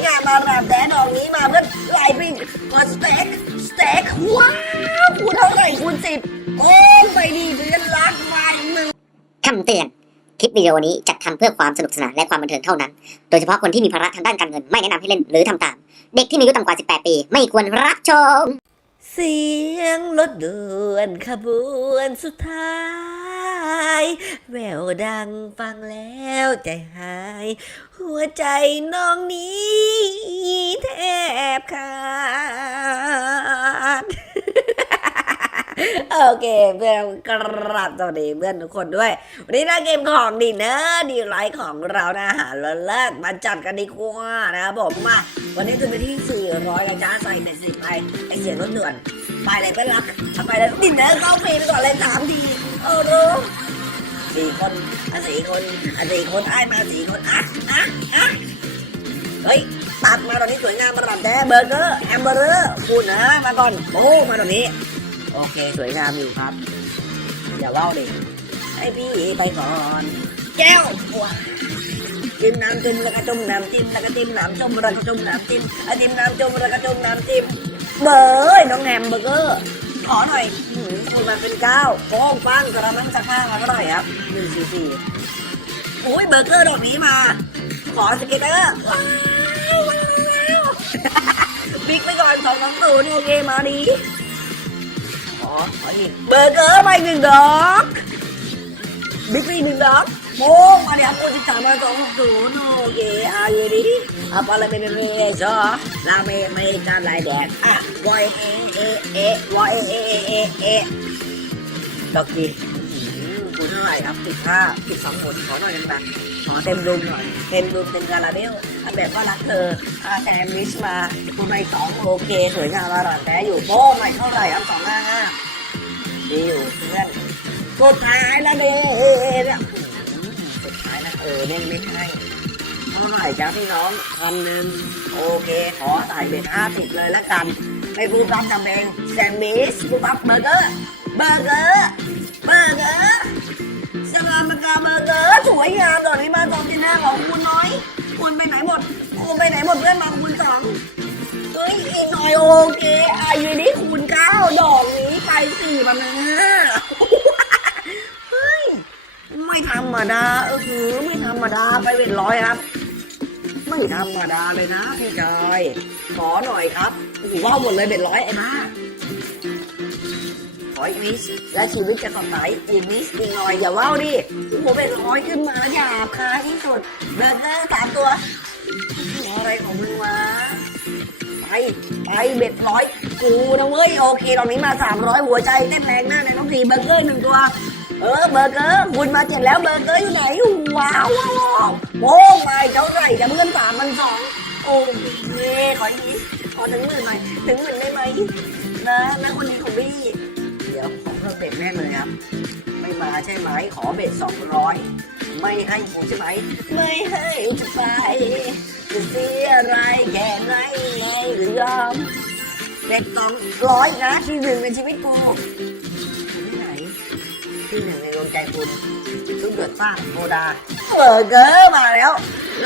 งานมาแบบแดนดอกนี้มาเพื่อนไล่ไปกดสเต็กสเต็กว้าวคูณเท่าไหร่คูณสิบโอ้ยไปดีเพื่อนรักไปมึงคำเตือน คลิปวิดีโอนี้จัดทำเพื่อความสนุกสนานและความบันเทิงเท่านั้น โดยเฉพาะคนที่มีภาระทางด้านการเงินไม่แนะนำให้เล่นหรือทำตาม เด็กที่มีอายุต่ำกว่า 18 ปี ไม่ควรรับชม เสียงรถด่วนขบวนสุดท้าย แววดังฟังแล้วใจหาย หัวใจน้องนี้แทบขาดโอเคเพื่อนกราบสวัสดีเพื่อนทุกคนด้วย วันนี้นะเกมของดีเนอร์ดีไลท์ของเรานะหาเลิศมาจัดกันดีกว่านะครับผมมาวันนี้จะไปที่สี่ร้อยนะจ๊ะใส่เบ็ดสิบไปไอเสียงรถด่วนไปเลยเป็นรักเอาไปเลยดินเนอร์เข้าฟรีไปก่อนเลยสามทีโอ้โห สี่คนอะสี่คนอะสี่คนไอ้มาสี่คนอะอะอะเฮ้ยตัดมาตอนนี้สวยงามมารับแด้เบอร์เกอร์แฮมเบอร์เกอร์คุณนะมาก่อนโอ้มาตอนนี้ โอเคสวยงามอยู่ครับอย่าเล่าดิให้พี่ไปก่อนแก้วว้าจิ้มน้ำจิ้มแล้วก็จุ่มน้ำจิ้มแล้วก็จิ้มน้ำจุ่มแล้วก็จุ่มน้ำจิ้มอะจิ้มน้ำจุ่มแล้วก็จุ่มน้ำจิ้มเบอร์น้องแหนมเบอร์เกอร์ขอหน่อย คูณมาเป็นเก้าโป้งปังกระมังจะข้างมาเท่าไหร่ครับหนึ่งสี่สี่อุ้ยเบอร์เกอร์ดอกนี้มา ขอสเก็ตเตอร์ว้าวมาแล้วบิ๊กไปก่อนสองสองศูนย์โอเคมาดีขอขออีกเบอร์เกอร์มาอีกหนึ่งดอกบิ๊กไปหนึ่งดอก โมงมาเดี๋ยวกูจะจ่ายมาสองศูนย์โอเคอายุดีอาปาลาเมเนเรชอลาเมเมกันลายแดงอะวอยเอเอเอวอยเอเอเอเอดอกดีคุณเท่าไหร่ครับสิบห้าสิบสองหมดขอหน่อยดังๆขอเต็มรุมหน่อย เต็มรุมเต็มคาราเบลอันแบบว่ารักเธออาแซมวิชมาคุณไปสองโอเค สวยงามอร่อยแต่อยู่โป้ใหม่เท่าไหร่ครับสองห้าห้าดีอยู่เพื่อนสุดท้ายแล้วเด้อ เออเด้งไม่ให้เท่าไหร่จ้าพี่น้องพันหนึ่งโอเค ขอใส่เบ็ดห้าสิบเลยละกัน ไม่พูดรับทำเองแซนด์วิชพูดรับเบอร์เกอร์เบอร์เกอร์เบอร์เกอร์สลามกาเบอร์เกอร์สวยงามตอนนี้มาตอนที่หน้าของคุณน้อย คุณไปไหนหมดคุณไปไหนหมดเพื่อนมาคุณสองเฮ้ยอีกหน่อยโอเคอายุนี้คูณเก้าดอกนี้ไปสี่พันห้าเฮ้ย ไม่ธรรมดาเออคือไม่ธรรมดาไปเป็นร้อยครับ ไม่ธรรมดาเลยนะพี่จอยขอหน่อยครับโอ้โหว่าวหมดเลยเป็นร้อยไอ้บ้าขออีกนิดและชีวิตจะสดใสอีกนิดอีกหน่อยอย่าว่าวดิโอ้โหเป็นร้อยขึ้นมาหยาบคายที่สุดเบอร์เกอร์สามตัวอะไรของมึงวะไปไปเบ็ดร้อยกูนะเว้ยโอเคตอนนี้มาสามร้อยหัวใจเต้นแรงหน้าในน้องสีเบอร์เกอร์หนึ่งตัว เออเบอร์เกอร์คุณมาเจ็ดแล้วเบอร์เกอร์อยู่ไหนว้าวว้าวว้โอ้ไม่เจ้าไหร่จะเพื่อนสามมันสองโอ้เย่ขออีกนิขอถึงหมื่นหน่อยถึงหมื่นได้ไหมนะนะคนนี้ของพี่เดี๋ยวขอเพิ่มเบ็ดแม่เลยครับ ไม่มาใช่ไหมขอเบ็ดสองร้อยไม่ให้กูใช่ไหมไม่ให้จะไปจะเสียอะไรแค่ไหนไงหรือยอมเด็กสองร้อยนะที่หนึ่งในชีวิตกู ที่หนึ่งในดวงใจคุณทุกเดือดฟ้าโมดาเออเกอร์มาแล้ว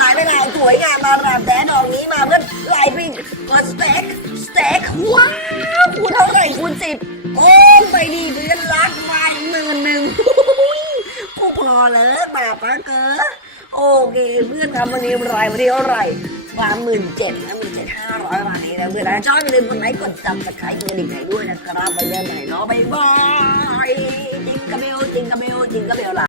ลายไม่ลายสวยงามมาแบบแดนดอกนี้มาเพื่อนลายไปกดสเต็กสเต็กว้าวคูณเท่าไหร่คูณสิบโอ้ยไปดีเพื่อนรักไปหมื่นหนึ่งกูพอแล้วแบบปะเกอร์โอเคเพื่อนครับวันนี้รายวันนี้เท่าไหร่ว่าหมื่นเจ็ดนะหมื่นเจ็ดห้าร้อยบาทเองนะเพื่อนนะชอบอย่าลืมกดไลค์กดซับสไครต์กดดิ่งให้ด้วยนะครับไปเจอกันใหม่เนาะบ๊ายบาย 个没有，顶个没有，顶个没有了。